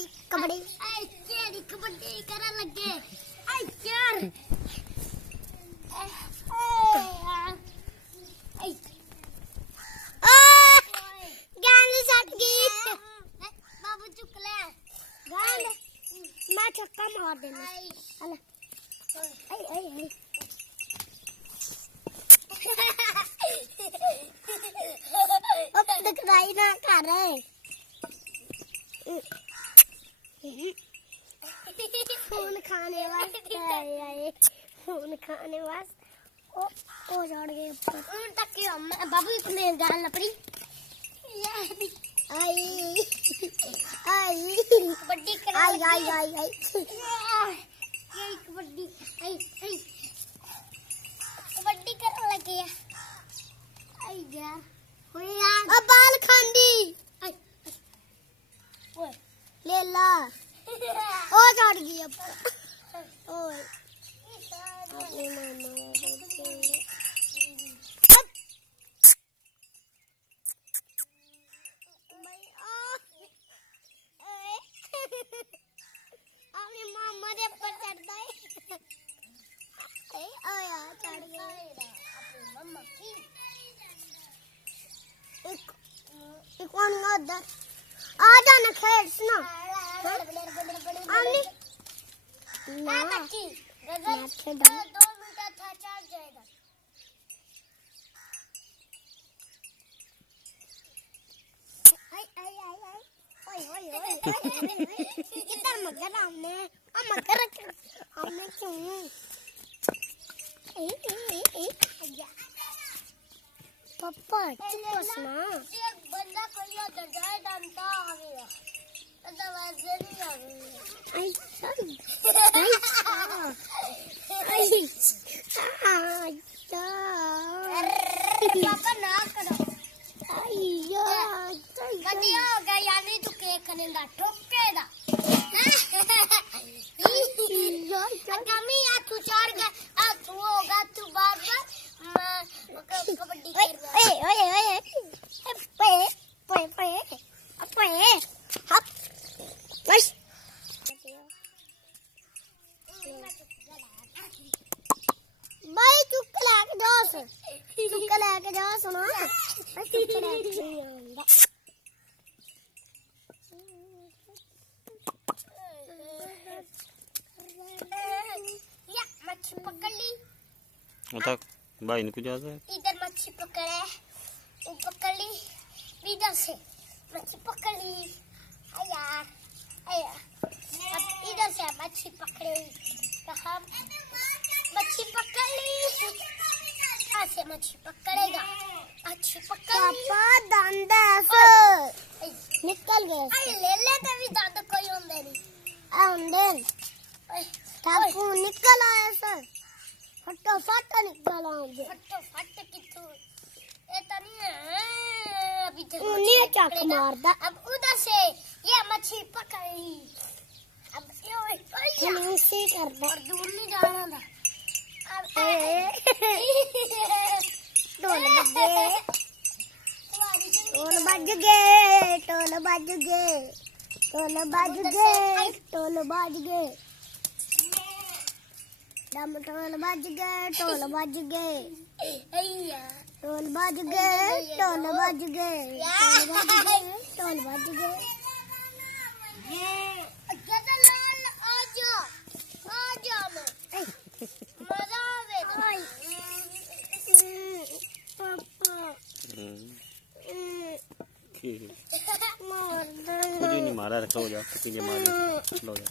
कबड्डी कबड्डी आई तेरी कबड्डी करा लगे आई यार गेंद सट गई बाबू चुक ले गेंद मैं छक्का मार देना आई आई आई अब टकराई ना कर रहे फोन खाने वास्ते आए फोन खाने वास्ते ओ चढ़ गए ऊपर तक के बाबू इसमें गाल लपड़ी आई आई कबड्डी आई आई आई आई ये कबड्डी आई आई कबड्डी करने लगे आई यार हो यार अब बाल खांडी आई ओए ले ला ओ चढ़ गई अब ओए अपनी मामा उधर आ जाना खेल सुना आनी ना 2 मिनट था चार्ज जाएगा आई आई आई आई ओए ओए ओए किधर मगर हमने मगर हमने क्यों ए पापा चुप ना एक बंदा कोई उधर जाए डंडा आ गया अदरवाइज नहीं आ गया पापा ना करो गड्डिया हो गया यानी तू केक खाने दा ठोकेगा कमी या तू चढ़ गया तू होगा तू बार कबड्डी खेल रहा है ओए ओए ओए पे हप बस भाई चुप लेके जाओ सुनो चुप लेके या मच्छी पकड़ ली उधर भाई ने कुछ ज्यादा इधर मच्छी पकड़े वो पकड़ ली इधर से मच्छी पकड़ ली यार अब इधर से मच्छी पकड़े तो हम मच्छी पकड़ ली ऐसे मच्छी पकड़ेगा अच्छी पकड़ पापा दांत निकल गए ले ले तभी दांत कोई होंगे नहीं टापू निकल आया सर फटाफट निकल आओगे फटाफट कितु ये तो नहीं है अभी तक उन्हें क्या मारदा अब उधर से ये मच्छी पकड़ी अब ये से कर और दूर नहीं जाना था अब ढोल बज गए ढोल बज गए ढोल बज गए ढोल बज गए ढोल बज गए ढोल बज गए ढोल बज गए ढोल बज गए ढोल बज गए मारा रखा हो जा मार लो जा